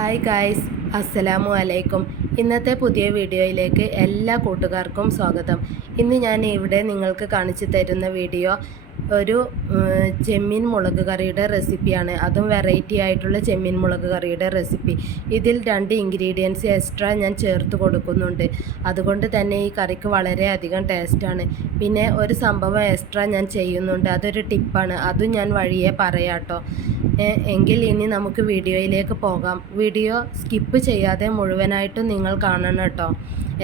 Hi guys, അസ്സലാമു അലൈക്കും. ഇന്നത്തെ പുതിയ വീഡിയോയിലേക്ക് എല്ലാ കൂട്ടുകാർക്കും സ്വാഗതം. ഇന്ന് ഞാൻ ഇവിടെ നിങ്ങൾക്ക് കാണിച്ചു തരുന്ന വീഡിയോ ഒരു ചെമ്മീൻ മുളക് കറിയുടെ റെസിപ്പിയാണ്. അതും വെറൈറ്റി ആയിട്ടുള്ള ചെമ്മീൻ മുളക് കറിയുടെ റെസിപ്പി. ഇതിൽ 2 ഇൻഗ്രീഡിയൻസ് എക്സ്ട്രാ ഞാൻ ചേർത്ത് കൊടുക്കുന്നുണ്ട്. അതുകൊണ്ട് തന്നെ ഈ കറിക്ക് വളരെയധികം ടേസ്റ്റാണ്. പിന്നെ ഒരു സംഭവം എക്സ്ട്രാ ഞാൻ ചെയ്യുന്നുണ്ട്, അതൊരു ടിപ്പാണ്. അതും ഞാൻ വഴിയെ പറയാട്ടോ. എങ്കിൽ ഇനി നമുക്ക് വീഡിയോയിലേക്ക് പോകാം. വീഡിയോ സ്കിപ്പ് ചെയ്യാതെ മുഴുവനായിട്ടും നിങ്ങൾ കാണണം കേട്ടോ,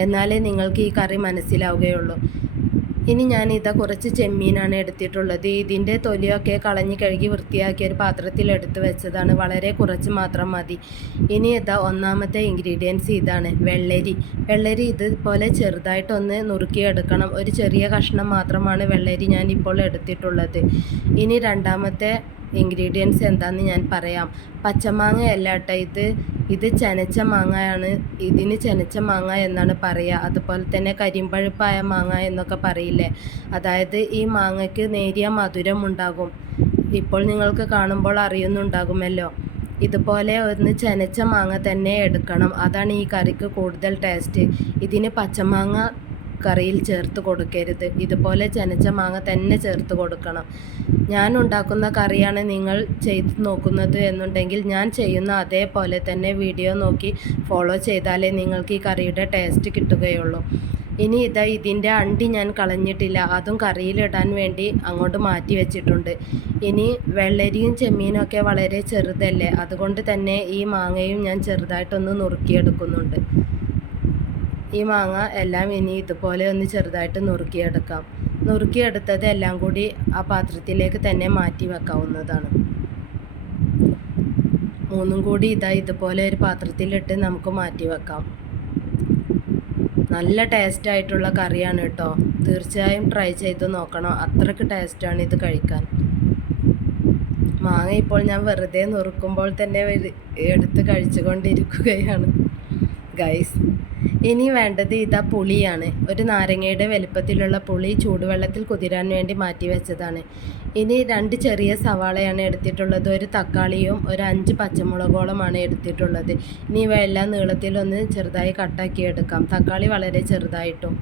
എന്നാലേ നിങ്ങൾക്ക് ഈ കറി മനസ്സിലാവുകയുള്ളൂ. ഇനി ഞാൻ കുറച്ച് ചെമ്മീനാണ് എടുത്തിട്ടുള്ളത്. ഇതിൻ്റെ തൊലിയൊക്കെ കളഞ്ഞ് കഴുകി വൃത്തിയാക്കിയ ഒരു പാത്രത്തിൽ എടുത്ത് വെച്ചതാണ്. വളരെ കുറച്ച് മാത്രം മതി. ഇനി ഒന്നാമത്തെ ഇൻഗ്രീഡിയൻസ് ഇതാണ്, വെള്ളരി. വെള്ളരി ഇതുപോലെ ചെറുതായിട്ടൊന്ന് നുറുക്കിയെടുക്കണം. ഒരു ചെറിയ കഷ്ണം മാത്രമാണ് വെള്ളരി ഞാനിപ്പോൾ എടുത്തിട്ടുള്ളത്. ഇനി രണ്ടാമത്തെ ഇൻഗ്രീഡിയൻസ് എന്താണെന്ന് ഞാൻ പറയാം. പച്ചമാങ്ങ അല്ല കേട്ടോ, ഇത് ചെനച്ച മാങ്ങയാണ്. ഇതിന് ചെനച്ച മാങ്ങ എന്നാണ് പറയുക. അതുപോലെ തന്നെ കരിമ്പഴുപ്പായ മാങ്ങ എന്നൊക്കെ പറയില്ലേ, അതായത് ഈ മാങ്ങയ്ക്ക് നേരിയ മധുരം ഉണ്ടാകും. ഇപ്പോൾ നിങ്ങൾക്ക് കാണുമ്പോൾ അറിയുന്നുണ്ടാകുമല്ലോ. ഇതുപോലെ ഒന്ന് ചെനച്ച മാങ്ങ തന്നെ എടുക്കണം, അതാണ് ഈ കറിക്ക് കൂടുതൽ ടേസ്റ്റ്. ഇതിന് പച്ചമാങ്ങ കറിയിൽ ചേർത്ത് കൊടുക്കരുത്. ഇതുപോലെ ചെനച്ച മാങ്ങ തന്നെ ചേർത്ത് കൊടുക്കണം. ഞാൻ ഉണ്ടാക്കുന്ന കറിയാണ് നിങ്ങൾ ചെയ്ത് നോക്കുന്നത് എന്നുണ്ടെങ്കിൽ ഞാൻ ചെയ്യുന്ന അതേപോലെ തന്നെ വീഡിയോ നോക്കി ഫോളോ ചെയ്താലേ നിങ്ങൾക്ക് ഈ കറിയുടെ ടേസ്റ്റ് കിട്ടുകയുള്ളൂ. ഇനി ഇതിൻ്റെ അണ്ടി ഞാൻ കളഞ്ഞിട്ടില്ല, അതും കറിയിലിടാൻ വേണ്ടി അങ്ങോട്ട് മാറ്റി വെച്ചിട്ടുണ്ട്. ഇനി വെള്ളരിയും ചെമ്മീനും ഒക്കെ വളരെ ചെറുതല്ലേ, അതുകൊണ്ട് തന്നെ ഈ മാങ്ങയും ഞാൻ ചെറുതായിട്ടൊന്ന് നുറുക്കിയെടുക്കുന്നുണ്ട്. ഈ മാങ്ങ എല്ലാം ഇനി ഇതുപോലെ ഒന്ന് ചെറുതായിട്ട് നുറുക്കിയെടുക്കാം. നുറുക്കിയെടുത്തത് എല്ലാം കൂടി ആ പാത്രത്തിലേക്ക് തന്നെ മാറ്റി വെക്കാവുന്നതാണ്. മൂന്നും കൂടി ഇതുപോലെ ഒരു പാത്രത്തിലിട്ട് നമുക്ക് മാറ്റി വെക്കാം. നല്ല ടേസ്റ്റായിട്ടുള്ള കറിയാണ് കേട്ടോ, തീർച്ചയായും ട്രൈ ചെയ്ത് നോക്കണം. അത്രയ്ക്ക് ടേസ്റ്റാണ് ഇത് കഴിക്കാൻ. മാങ്ങ ഇപ്പോൾ ഞാൻ വെറുതെ നുറുക്കുമ്പോൾ തന്നെ എടുത്ത് കഴിച്ചുകൊണ്ടിരിക്കുകയാണ് ഗൈസ്. ഇനി വേണ്ടത് പുളിയാണ്. ഒരു നാരങ്ങയുടെ വലുപ്പത്തിലുള്ള പുളി ചൂടുവെള്ളത്തിൽ കുതിരാൻ വേണ്ടി മാറ്റി വെച്ചതാണ്. ഇനി 2 ചെറിയ സവാളയാണ് എടുത്തിട്ടുള്ളത്. ഒരു തക്കാളിയും ഒരു 5 പച്ചമുളകോളമാണ് എടുത്തിട്ടുള്ളത്. ഇനി ഇവയെല്ലാം നീളത്തിലൊന്ന് ചെറുതായി കട്ടാക്കി എടുക്കാം, തക്കാളി വളരെ ചെറുതായിട്ടും.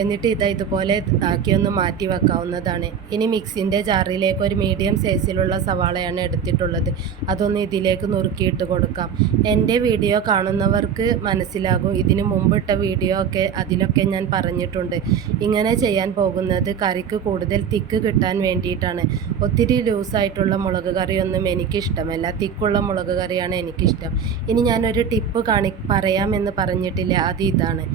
എന്നിട്ട് ഇതുപോലെ ആക്കി ഒന്ന് മാറ്റി വെക്കാവുന്നതാണ്. ഇനി മിക്സിൻ്റെ ജാറിലേക്ക് ഒരു മീഡിയം സൈസിലുള്ള സവാളയാണ് എടുത്തിട്ടുള്ളത്. അതൊന്ന് ഇതിലേക്ക് നുറുക്കിയിട്ട് കൊടുക്കാം. എൻ്റെ വീഡിയോ കാണുന്നവർക്ക് മനസ്സിലാകും, ഇതിന് മുമ്പിട്ട വീഡിയോ അതിലൊക്കെ ഞാൻ പറഞ്ഞിട്ടുണ്ട്. ഇങ്ങനെ ചെയ്യാൻ പോകുന്നത് കറിക്ക് കൂടുതൽ തിക്ക് കിട്ടാൻ വേണ്ടിയിട്ടാണ്. ഒത്തിരി ലൂസായിട്ടുള്ള മുളക് കറിയൊന്നും എനിക്കിഷ്ടമല്ല, തിക്കുള്ള മുളക് കറിയാണ് എനിക്കിഷ്ടം. ഇനി ഞാനൊരു ടിപ്പ് പറയാമെന്ന് പറഞ്ഞിട്ടില്ല, അത് ഇതാണ്.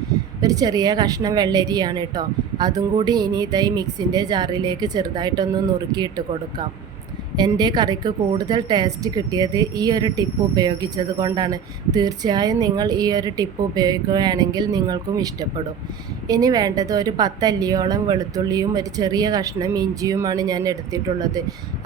ഒരു ചെറിയ കഷ്ണം വെള്ളരിയാണ് കേട്ടോ, അതും കൂടി ഇനി ഈ മിക്സിൻ്റെ ജാറിലേക്ക് ചെറുതായിട്ടൊന്ന് നുറുക്കിയിട്ട് കൊടുക്കാം. എൻ്റെ കറിക്ക് കൂടുതൽ ടേസ്റ്റ് കിട്ടിയത് ഈ ഒരു ടിപ്പ് ഉപയോഗിച്ചത് കൊണ്ടാണ്. തീർച്ചയായും നിങ്ങൾ ഈ ഒരു ടിപ്പ് ഉപയോഗിക്കുകയാണെങ്കിൽ നിങ്ങൾക്കും ഇഷ്ടപ്പെടും. ഇനി വേണ്ടത് ഒരു 10 അല്ലിയോളം വെളുത്തുള്ളിയും ഒരു ചെറിയ കഷ്ണം ഇഞ്ചിയുമാണ് ഞാൻ എടുത്തിട്ടുള്ളത്.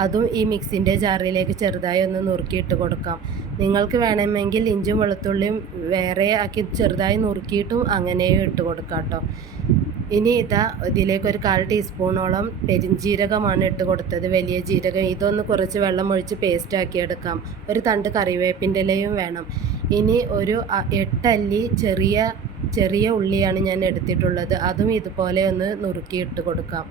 അതും ഈ മിക്സിൻ്റെ ജാറിലേക്ക് ചെറുതായി ഒന്ന് നുറുക്കിയിട്ട് കൊടുക്കാം. നിങ്ങൾക്ക് വേണമെങ്കിൽ ഇഞ്ചും വെളുത്തുള്ളിയും വേറെ ആക്കി ചെറുതായി നുറുക്കിയിട്ടും അങ്ങനെയും ഇട്ട് കൊടുക്കാം കേട്ടോ. ഇനി ഇതിലേക്ക് ഒരു 1/4 ടീസ്പൂണോളം പെരിഞ്ജീരകമാണ് ഇട്ട് കൊടുത്തത്, വലിയ ജീരകം. ഇതൊന്ന് കുറച്ച് വെള്ളം ഒഴിച്ച് പേസ്റ്റാക്കി എടുക്കാം. ഒരു തണ്ട് കറിവേപ്പിൻ്റെ ഇലയും വേണം. ഇനി ഒരു 8 അല്ലി ചെറിയ ഉള്ളിയാണ് ഞാൻ എടുത്തിട്ടുള്ളത്. അതും ഇതുപോലെ ഒന്ന് നുറുക്കിയിട്ട് കൊടുക്കാം.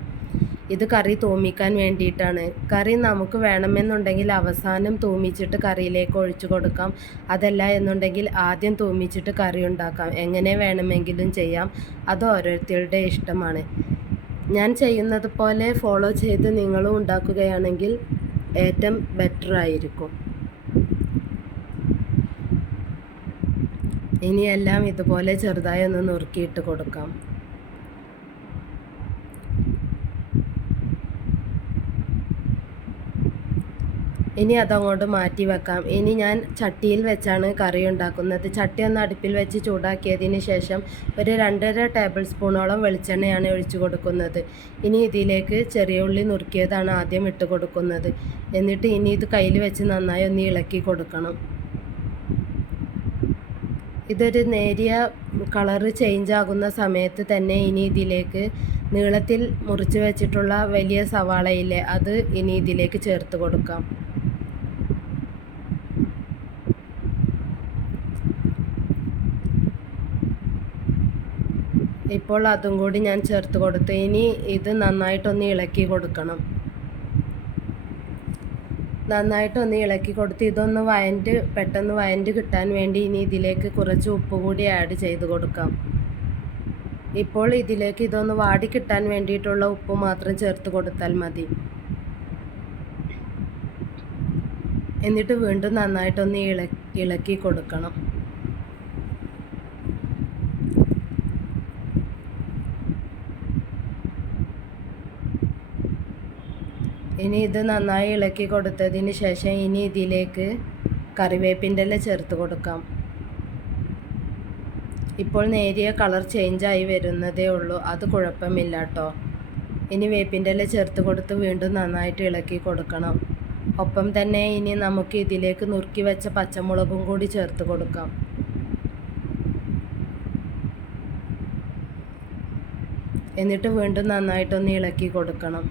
ഇത് കറി തൂമിക്കാൻ വേണ്ടിയിട്ടാണ്. കറി നമുക്ക് വേണമെന്നുണ്ടെങ്കിൽ അവസാനം തൂമിച്ചിട്ട് കറിയിലേക്ക് ഒഴിച്ചു കൊടുക്കാം. അതല്ല എന്നുണ്ടെങ്കിൽ ആദ്യം തൂമിച്ചിട്ട് കറി ഉണ്ടാക്കാം. എങ്ങനെ വേണമെങ്കിലും ചെയ്യാം, അത് ഓരോരുത്തരുടെ ഇഷ്ടമാണ്. ഞാൻ ചെയ്യുന്നത് പോലെ ഫോളോ ചെയ്ത് നിങ്ങളും ഉണ്ടാക്കുകയാണെങ്കിൽ ഏറ്റവും ബെറ്റർ ആയിരിക്കും. ഇനിയെല്ലാം ഇതുപോലെ ചെറുതായി ഒന്ന് നുറുക്കിയിട്ട് കൊടുക്കാം. ഇനി അതങ്ങോട്ട് മാറ്റി വെക്കാം. ഇനി ഞാൻ ചട്ടിയിൽ വെച്ചാണ് കറി ഉണ്ടാക്കുന്നത്. ചട്ടി ഒന്ന് അടുപ്പിൽ വെച്ച് ചൂടാക്കിയതിന് ശേഷം ഒരു 2.5 ടേബിൾ സ്പൂണോളം വെളിച്ചെണ്ണയാണ് ഒഴിച്ചു കൊടുക്കുന്നത്. ഇനി ഇതിലേക്ക് ചെറിയ ഉള്ളി നുറുക്കിയതാണ് ആദ്യം ഇട്ട് കൊടുക്കുന്നത്. എന്നിട്ട് ഇനി ഇത് കയ്യിൽ വെച്ച് നന്നായി ഒന്ന് ഇളക്കി കൊടുക്കണം. ഇതൊരു നേരിയ കളറ് ചേഞ്ച് ആകുന്ന സമയത്ത് തന്നെ ഇനി ഇതിലേക്ക് നീളത്തിൽ മുറിച്ച് വെച്ചിട്ടുള്ള വലിയ സവാളയില്ലേ, അത് ഇനി ഇതിലേക്ക് ചേർത്ത് കൊടുക്കാം. ഇപ്പോൾ അതും കൂടി ഞാൻ ചേർത്ത് കൊടുത്തു. ഇനി ഇത് നന്നായിട്ടൊന്ന് ഇളക്കി കൊടുക്കണം. നന്നായിട്ടൊന്ന് ഇളക്കി കൊടുത്ത് ഇതൊന്ന് പെട്ടെന്ന് വഴണ്ട് കിട്ടാൻ വേണ്ടി ഇനി ഇതിലേക്ക് കുറച്ച് ഉപ്പ് കൂടി ആഡ് ചെയ്ത് കൊടുക്കാം. ഇപ്പോൾ ഇതിലേക്ക് ഇതൊന്ന് വാടി കിട്ടാൻ വേണ്ടിയിട്ടുള്ള ഉപ്പ് മാത്രം ചേർത്ത് കൊടുത്താൽ മതി. എന്നിട്ട് വീണ്ടും നന്നായിട്ടൊന്ന് ഇളക്കി കൊടുക്കണം. ഇനി ഇത് നന്നായി ഇളക്കി കൊടുത്തതിന് ശേഷം ഇനി ഇതിലേക്ക് കറിവേപ്പിൻ്റെ ഇല ചേർത്ത് കൊടുക്കാം. ഇപ്പോൾ നേരിയ കളർ ചേഞ്ചായി വരുന്നതേ ഉള്ളൂ, അത് കുഴപ്പമില്ല കേട്ടോ. ഇനി വേപ്പിൻ്റെ ഇല ചേർത്ത് കൊടുത്ത് വീണ്ടും നന്നായിട്ട് ഇളക്കി കൊടുക്കണം. ഒപ്പം തന്നെ ഇനി നമുക്ക് ഇതിലേക്ക് നുറുക്കി വെച്ച പച്ചമുളകും കൂടി ചേർത്ത് കൊടുക്കാം. എന്നിട്ട് വീണ്ടും നന്നായിട്ടൊന്ന് ഇളക്കി കൊടുക്കണം.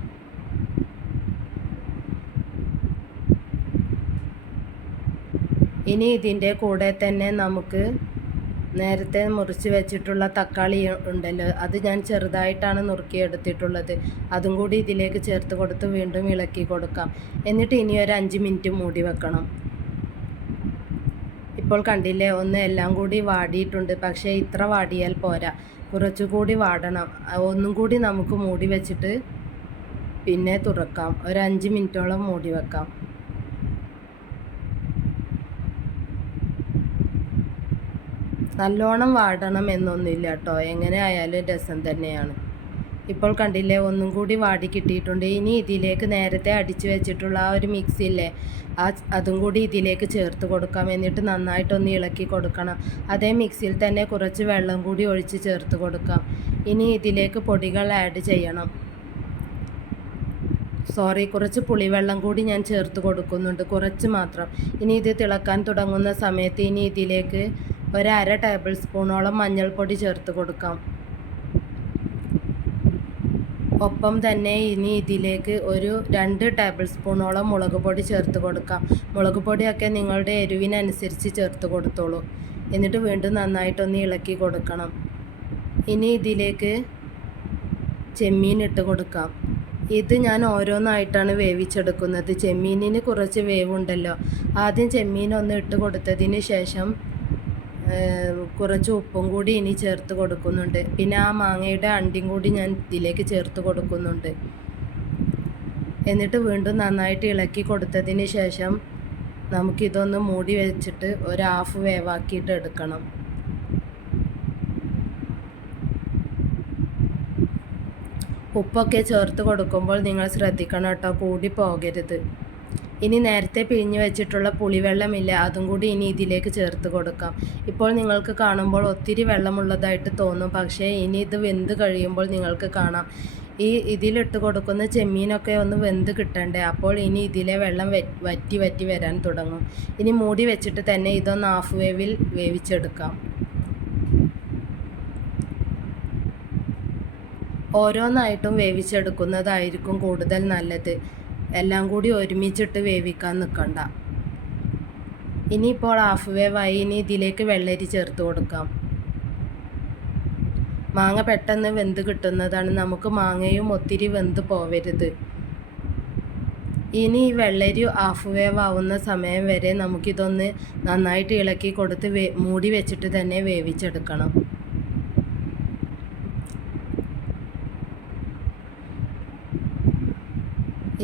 ഇനി ഇതിൻ്റെ കൂടെ തന്നെ നമുക്ക് നേരത്തെ മുറിച്ച് വെച്ചിട്ടുള്ള തക്കാളി ഉണ്ടല്ലോ, അത് ഞാൻ ചെറുതായിട്ടാണ് നുറുക്കിയെടുത്തിട്ടുള്ളത്. അതും കൂടി ഇതിലേക്ക് ചേർത്ത് കൊടുത്ത് വീണ്ടും ഇളക്കി കൊടുക്കാം. എന്നിട്ട് ഇനി ഒരു 5 മിനിറ്റ് മൂടി വെക്കണം. ഇപ്പോൾ കണ്ടില്ലേ, ഒന്ന് എല്ലാം കൂടി വാടിയിട്ടുണ്ട്. പക്ഷേ ഇത്ര വാടിയാൽ പോരാ, കുറച്ചുകൂടി വാടണം. ഒന്നും കൂടി നമുക്ക് മൂടി വെച്ചിട്ട് പിന്നെ തുറക്കാം. ഒരു 5 മിനിറ്റോളം മൂടി വെക്കാം. നല്ലോണം വാടണം എന്നൊന്നുമില്ല കേട്ടോ, എങ്ങനെ ആയാലും രസം തന്നെയാണ്. ഇപ്പോൾ കണ്ടില്ലേ, ഒന്നും കൂടി വാടി കിട്ടിയിട്ടുണ്ട്. ഇനി ഇതിലേക്ക് നേരത്തെ അടിച്ചു വെച്ചിട്ടുള്ള ആ ഒരു മിക്സില്ലേ, അതും കൂടി ഇതിലേക്ക് ചേർത്ത് കൊടുക്കാം. എന്നിട്ട് നന്നായിട്ടൊന്ന് ഇളക്കി കൊടുക്കണം. അതേ മിക്സിയിൽ തന്നെ കുറച്ച് വെള്ളം കൂടി ഒഴിച്ച് ചേർത്ത് കൊടുക്കാം. ഇനി ഇതിലേക്ക് പൊടികൾ ആഡ് ചെയ്യണം. കുറച്ച് പുളിവെള്ളം കൂടി ഞാൻ ചേർത്ത് കൊടുക്കുന്നുണ്ട്, കുറച്ച് മാത്രം. ഇനി ഇത് തിളക്കാൻ തുടങ്ങുന്ന സമയത്ത് ഇനി ഇതിലേക്ക് ഒരു 1/2 ടേബിൾ സ്പൂണോളം മഞ്ഞൾപ്പൊടി ചേർത്ത് കൊടുക്കാം. ഒപ്പം തന്നെ ഇനി ഇതിലേക്ക് ഒരു 2 ടേബിൾ സ്പൂണോളം മുളക് പൊടി ചേർത്ത് കൊടുക്കാം. മുളക് പൊടിയൊക്കെ നിങ്ങളുടെ എരിവിനനുസരിച്ച് ചേർത്ത് കൊടുത്തോളൂ. എന്നിട്ട് വീണ്ടും നന്നായിട്ടൊന്ന് ഇളക്കി കൊടുക്കണം. ഇനി ഇതിലേക്ക് ചെമ്മീൻ ഇട്ട് കൊടുക്കാം. ഇത് ഞാൻ ഓരോന്നായിട്ടാണ് വേവിച്ചെടുക്കുന്നത്. ചെമ്മീനിന് കുറച്ച് വേവുണ്ടല്ലോ. ആദ്യം ചെമ്മീൻ ഒന്ന് ഇട്ട് കൊടുത്തതിന് ശേഷം കുറച്ച് ഉപ്പും കൂടി ഇനി ചേർത്ത് കൊടുക്കുന്നുണ്ട്. പിന്നെ ആ മാങ്ങയുടെ അണ്ടിയും കൂടി ഞാൻ ഇതിലേക്ക് ചേർത്ത് കൊടുക്കുന്നുണ്ട്. എന്നിട്ട് വീണ്ടും നന്നായിട്ട് ഇളക്കി കൊടുത്തതിന് ശേഷം നമുക്കിതൊന്ന് മൂടി വെച്ചിട്ട് ഒരു 1/2 വേവാക്കിയിട്ട് എടുക്കണം. ഉപ്പൊക്കെ ചേർത്ത് കൊടുക്കുമ്പോൾ നിങ്ങൾ ശ്രദ്ധിക്കണം കേട്ടോ, കൂടി പോകരുത്. ഇനി നേരത്തെ പിഴിഞ്ഞ് വെച്ചിട്ടുള്ള പുളിവെള്ളമില്ല, അതും കൂടി ഇനി ഇതിലേക്ക് ചേർത്ത് കൊടുക്കാം. ഇപ്പോൾ നിങ്ങൾക്ക് കാണുമ്പോൾ ഒത്തിരി വെള്ളമുള്ളതായിട്ട് തോന്നും, പക്ഷേ ഇനി ഇത് വെന്ത് കഴിയുമ്പോൾ നിങ്ങൾക്ക് കാണാം ഇതിലിട്ട് കൊടുക്കുന്ന ചെമ്മീനൊക്കെ ഒന്ന് വെന്ത് കിട്ടണ്ടേ. അപ്പോൾ ഇനി ഇതിലെ വെള്ളം വറ്റി വരാൻ തുടങ്ങും. ഇനി മൂടി വെച്ചിട്ട് തന്നെ ഇതൊന്ന് 1/2 വേവിൽ വേവിച്ചെടുക്കാം. ഓരോന്നായിട്ടും വേവിച്ചെടുക്കുന്നതായിരിക്കും കൂടുതൽ നല്ലത്. എല്ലാം കൂടി ഒരുമിച്ചിട്ട് വേവിക്കാൻ നിൽക്കണ്ട. ഇനിയിപ്പോൾ 1/2 വേവായി. ഇനി ഇതിലേക്ക് വെള്ളരി ചേർത്ത് കൊടുക്കാം. മാങ്ങ പെട്ടെന്ന് വെന്ത് കിട്ടുന്നതാണ്, നമുക്ക് മാങ്ങയും ഒത്തിരി വെന്ത് പോവരുത്. ഇനി ഈ വെള്ളരി 1/2 വേവാവുന്ന സമയം വരെ നമുക്കിതൊന്ന് നന്നായിട്ട് ഇളക്കി കൊടുത്ത് മൂടി വെച്ചിട്ട് തന്നെ വേവിച്ചെടുക്കണം.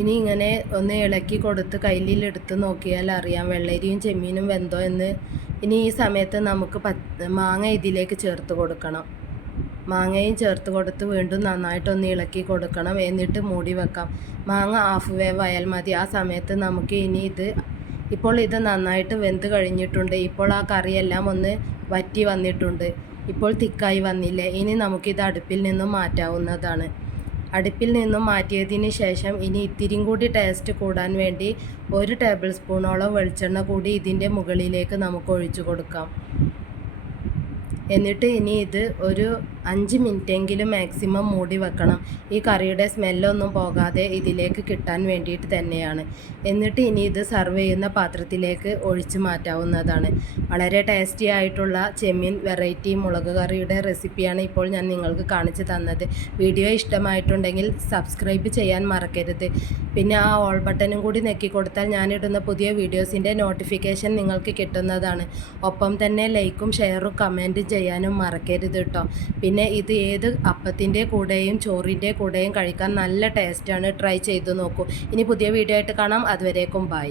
ഇനി ഇങ്ങനെ ഒന്ന് ഇളക്കി കൊടുത്ത് കയ്യിലെടുത്ത് നോക്കിയാൽ അറിയാം വെള്ളരിയും ചെമ്മീനും വെന്തോ എന്ന്. ഇനി ഈ സമയത്ത് നമുക്ക് മാങ്ങ ഇതിലേക്ക് ചേർത്ത് കൊടുക്കണം. മാങ്ങയും ചേർത്ത് കൊടുത്ത് വീണ്ടും നന്നായിട്ടൊന്ന് ഇളക്കി കൊടുക്കണം. എന്നിട്ട് മൂടി വെക്കാം. മാങ്ങ 1/2 വേവായാൽ മതി. ആ സമയത്ത് നമുക്ക് ഇനി ഇപ്പോൾ ഇത് നന്നായിട്ട് വെന്ത് കഴിഞ്ഞിട്ടുണ്ട്. ഇപ്പോൾ ആ കറിയെല്ലാം ഒന്ന് വറ്റി വന്നിട്ടുണ്ട്. ഇപ്പോൾ തിക്കായി വന്നില്ലേ. ഇനി നമുക്കിത് അടുപ്പിൽ നിന്നും മാറ്റാവുന്നതാണ്. അടുപ്പിൽ നിന്നും മാറ്റിയതിന് ശേഷം ഇനി ഇത്തിരിയും കൂടി ടേസ്റ്റ് കൂടാൻ വേണ്ടി 1 ടേബിൾ സ്പൂണോളം വെളിച്ചെണ്ണ കൂടി ഇതിൻ്റെ മുകളിലേക്ക് നമുക്ക് ഒഴിച്ചു കൊടുക്കാം. എന്നിട്ട് ഇനി ഇത് ഒരു 5 മിനിറ്റെങ്കിലും മാക്സിമം മൂടി വെക്കണം. ഈ കറിയുടെ സ്മെല്ലൊന്നും പോകാതെ ഇതിലേക്ക് കിട്ടാൻ വേണ്ടിയിട്ട് തന്നെയാണ്. എന്നിട്ട് ഇനി ഇത് സെർവ് ചെയ്യുന്ന പാത്രത്തിലേക്ക് ഒഴിച്ച് മാറ്റാവുന്നതാണ്. വളരെ ടേസ്റ്റി ആയിട്ടുള്ള ചെമ്മീൻ വെറൈറ്റി മുളക് കറിയുടെ റെസിപ്പിയാണ് ഇപ്പോൾ ഞാൻ നിങ്ങൾക്ക് കാണിച്ചു തന്നത്. വീഡിയോ ഇഷ്ടമായിട്ടുണ്ടെങ്കിൽ സബ്സ്ക്രൈബ് ചെയ്യാൻ മറക്കരുത്. പിന്നെ ആ ഓൾ ബട്ടണും കൂടി നെക്കി കൊടുത്താൽ ഞാനിടുന്ന പുതിയ വീഡിയോസിൻ്റെ നോട്ടിഫിക്കേഷൻ നിങ്ങൾക്ക് കിട്ടുന്നതാണ്. ഒപ്പം തന്നെ ലൈക്കും ഷെയറും കമൻറ്റും ചെയ്യാനും മറക്കരുത് കേട്ടോ. പിന്നെ ഇത് ഏത് അപ്പത്തിൻ്റെ കൂടെയും ചോറിൻ്റെ കൂടെയും കഴിക്കാൻ നല്ല ടേസ്റ്റാണ്. ട്രൈ ചെയ്ത് നോക്കൂ. ഇനി പുതിയ വീഡിയോ ആയിട്ട് കാണാം. അതുവരേക്കും ബൈ.